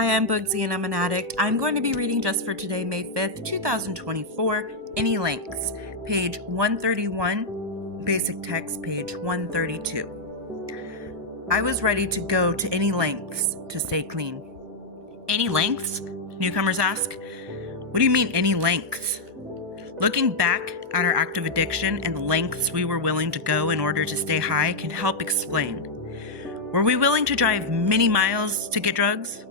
Hi, I'm Bugsy and I'm an addict. I'm going to be reading just for today, May 5th, 2024, Any Lengths, page 131, basic text, page 132. I was ready to go to any lengths to stay clean. Any lengths? Newcomers ask. What do you mean, any lengths? Looking back at our active addiction and the lengths we were willing to go in order to stay high can help explain. Were we willing to drive many miles to get drugs?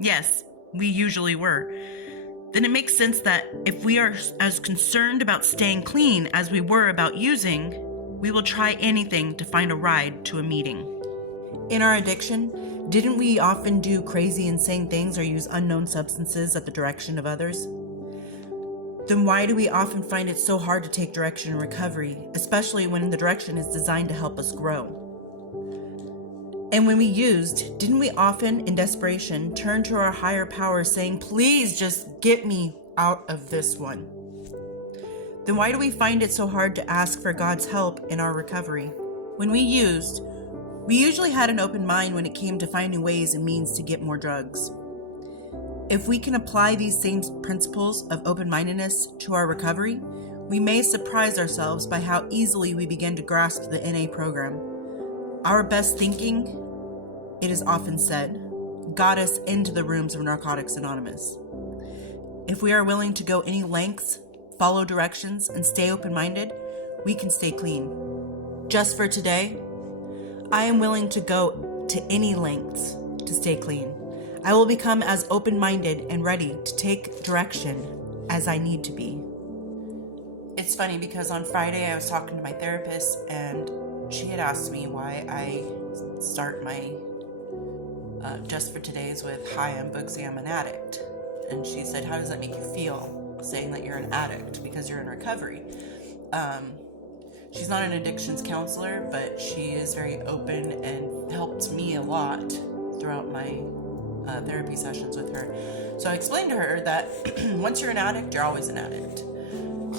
Yes, we usually were. Then it makes sense that if we are as concerned about staying clean as we were about using, we will try anything to find a ride to a meeting. In our addiction, didn't we often do crazy, insane things or use unknown substances at the direction of others? Then why do we often find it so hard to take direction in recovery, especially when the direction is designed to help us grow? And when we used, didn't we often, in desperation, turn to our higher power saying, please just get me out of this one? Then why do we find it so hard to ask for God's help in our recovery? When we used, we usually had an open mind when it came to finding ways and means to get more drugs. If we can apply these same principles of open-mindedness to our recovery, we may surprise ourselves by how easily we begin to grasp the NA program. Our best thinking, it is often said, got us into the rooms of Narcotics Anonymous. If we are willing to go any lengths, follow directions, and stay open-minded, we can stay clean. Just for today, I am willing to go to any lengths to stay clean. I will become as open-minded and ready to take direction as I need to be. It's funny because on Friday I was talking to my therapist and she had asked me why I start my Just for Today's with, hi, I'm Bugsy, I'm an addict. And she said, how does that make you feel, saying that you're an addict because you're in recovery? She's not an addictions counselor, but she is very open and helped me a lot throughout my therapy sessions with her. So I explained to her that once you're an addict, you're always an addict.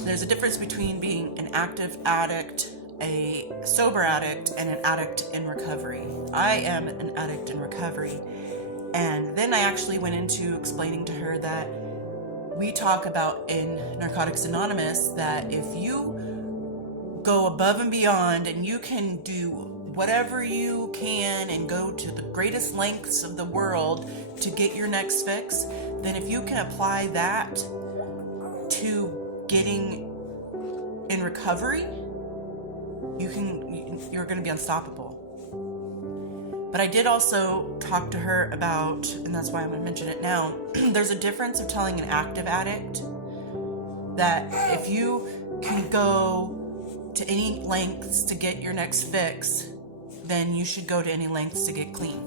There's a difference between being an active addict, a sober addict, and an addict in recovery. I am an addict in recovery. And then I actually went into explaining to her that we talk about in Narcotics Anonymous that if you go above and beyond and you can do whatever you can and go to the greatest lengths of the world to get your next fix, then if you can apply that to getting in recovery, you're going to be unstoppable. But I did also talk to her about, and that's why I'm going to mention it now, there's a difference of telling an active addict that if you can go to any lengths to get your next fix, then you should go to any lengths to get clean.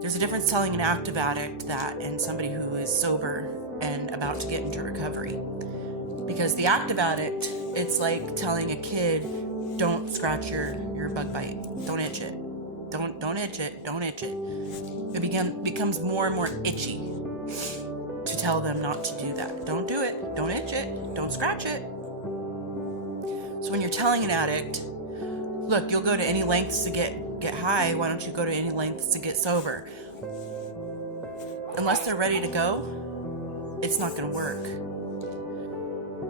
There's a difference telling an active addict that and somebody who is sober and about to get into recovery. Because the active addict, it's like telling a kid, don't scratch your bug bite. Don't itch it. Don't itch it. Don't itch it. It becomes more and more itchy to tell them not to do that. Don't do it. Don't itch it. Don't scratch it. So when you're telling an addict, look, you'll go to any lengths to get high, why don't you go to any lengths to get sober? Unless they're ready to go, it's not going to work.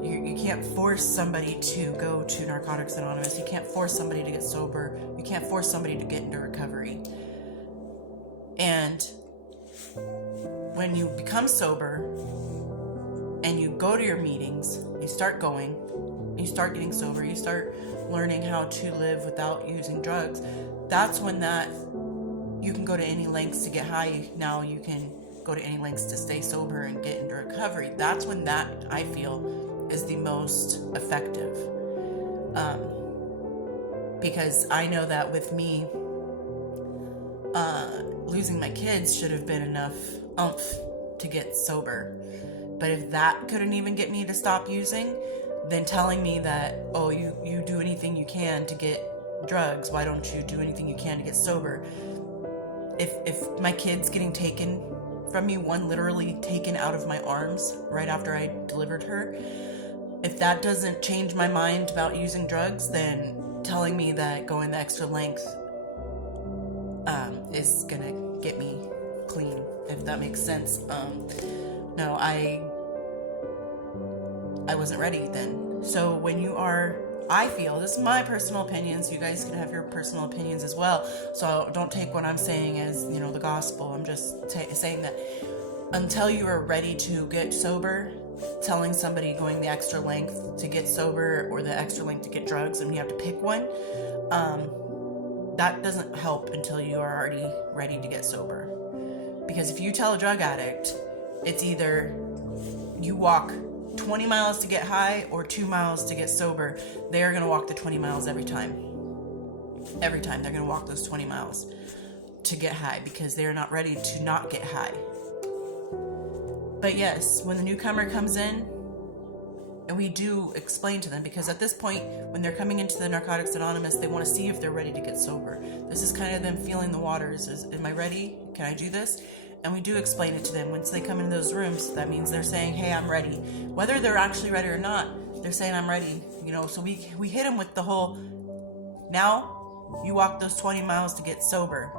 You can't force somebody to go to Narcotics Anonymous. You can't force somebody to get sober. You can't force somebody to get into recovery. And when you become sober and you go to your meetings, you start going, you start getting sober, you start learning how to live without using drugs, that's when you can go to any lengths to get high. Now you can go to any lengths to stay sober and get into recovery. That's when that, I feel, is the most effective. Because I know that with me, losing my kids should have been enough oomph to get sober. But if that couldn't even get me to stop using, then telling me that, oh, you do anything you can to get drugs, why don't you do anything you can to get sober? If my kid's getting taken from me, one literally taken out of my arms right after I delivered her, if that doesn't change my mind about using drugs, then telling me that going the extra length is gonna get me clean, if that makes sense. No, I wasn't ready then. So when you are, I feel, this is my personal opinions, you guys can have your personal opinions as well, so don't take what I'm saying as, the gospel. I'm just saying that until you are ready to get sober, telling somebody going the extra length to get sober or the extra length to get drugs, and you have to pick one, that doesn't help until you are already ready to get sober. Because if you tell a drug addict, it's either you walk 20 miles to get high or 2 miles to get sober, they are going to walk the 20 miles every time. Every time they're going to walk those 20 miles to get high, because they are not ready to not get high. But yes, when the newcomer comes in, and we do explain to them, because at this point, when they're coming into the Narcotics Anonymous, they want to see if they're ready to get sober. This is kind of them feeling the waters. Am I ready? Can I do this? And we do explain it to them. Once they come into those rooms, that means they're saying, hey, I'm ready. Whether they're actually ready or not, they're saying, I'm ready. So we hit them with the whole, now you walk those 20 miles to get sober.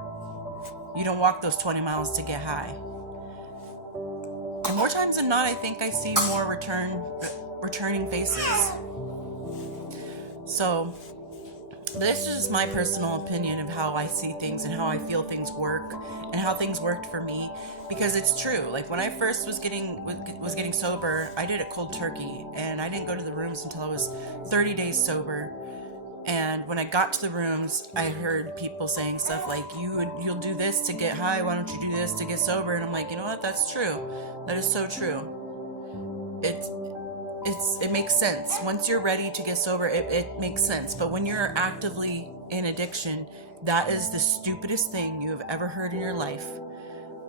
You don't walk those 20 miles to get high. And more times than not, I think I see more returning faces. So this is my personal opinion of how I see things and how I feel things work and how things worked for me, because it's true. Like when I first was getting sober, I did it cold turkey, and I didn't go to the rooms until I was 30 days sober. And when I got to the rooms, I heard people saying stuff like, you'll do this to get high, why don't you do this to get sober? And I'm like, you know what, that's true. That is so true. It makes sense. Once you're ready to get sober, it makes sense. But when you're actively in addiction, that is the stupidest thing you have ever heard in your life.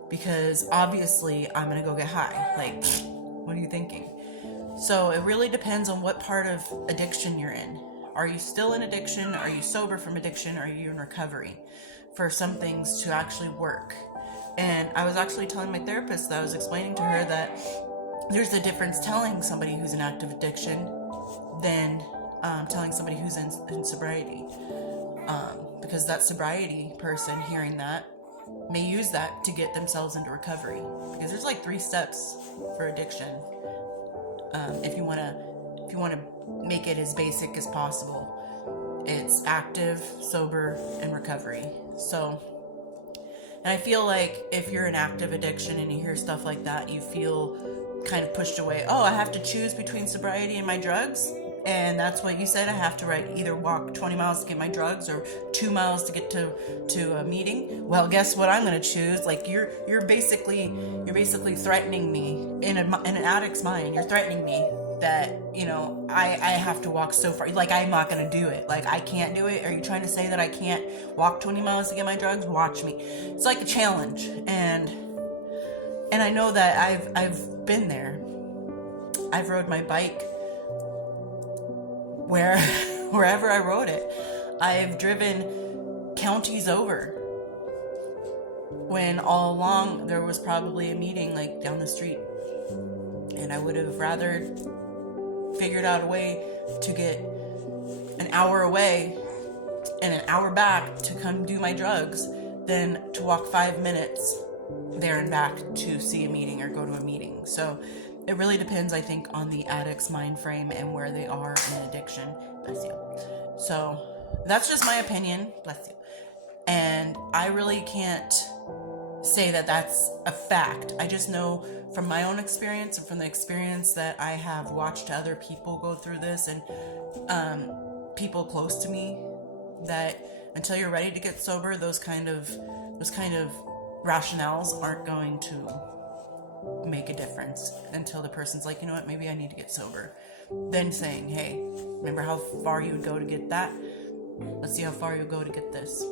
Because obviously, I'm going to go get high. Like, what are you thinking? So it really depends on what part of addiction you're in. Are you still in addiction? Are you sober from addiction? Are you in recovery? For some things to actually work. And I was actually telling my therapist that I was explaining to her that there's a difference telling somebody who's in active addiction than telling somebody who's in sobriety. Because that sobriety person hearing that may use that to get themselves into recovery. Because there's like 3 steps for addiction. If you want to make it as basic as possible, it's active, sober, and recovery. So, and I feel like if you're in active addiction and you hear stuff like that, you feel kind of pushed away. Oh, I have to choose between sobriety and my drugs, and that's what you said. I have to either walk 20 miles to get my drugs or 2 miles to get to a meeting. Well, guess what I'm going to choose? Like you're basically threatening me in an addict's mind. You're threatening me that I have to walk so far. Like I'm not going to do it. Like I can't do it. Are you trying to say that I can't walk 20 miles to get my drugs? Watch me. It's like a challenge, and I know that I've been there. I've rode my bike wherever I rode it. I've driven counties over when all along there was probably a meeting like down the street, and I would have rather figured out a way to get an hour away and an hour back to come do my drugs than to walk 5 minutes there and back to see a meeting or go to a meeting. So it really depends, I think, on the addict's mind frame and where they are in addiction. Bless you. So that's just my opinion. Bless you. And I really can't say that that's a fact. I just know from my own experience and from the experience that I have watched other people go through this, and people close to me, that until you're ready to get sober, those kind of rationales aren't going to make a difference until the person's like, you know what, maybe I need to get sober. Then saying, hey, remember how far you would go to get that? Let's see how far you go to get this.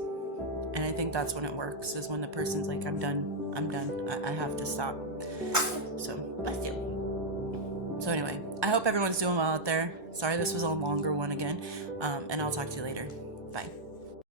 And I think that's when it works, is when the person's like, I'm done. I have to stop. So, bless you. So anyway, I hope everyone's doing well out there. Sorry this was a longer one again. And I'll talk to you later. Bye.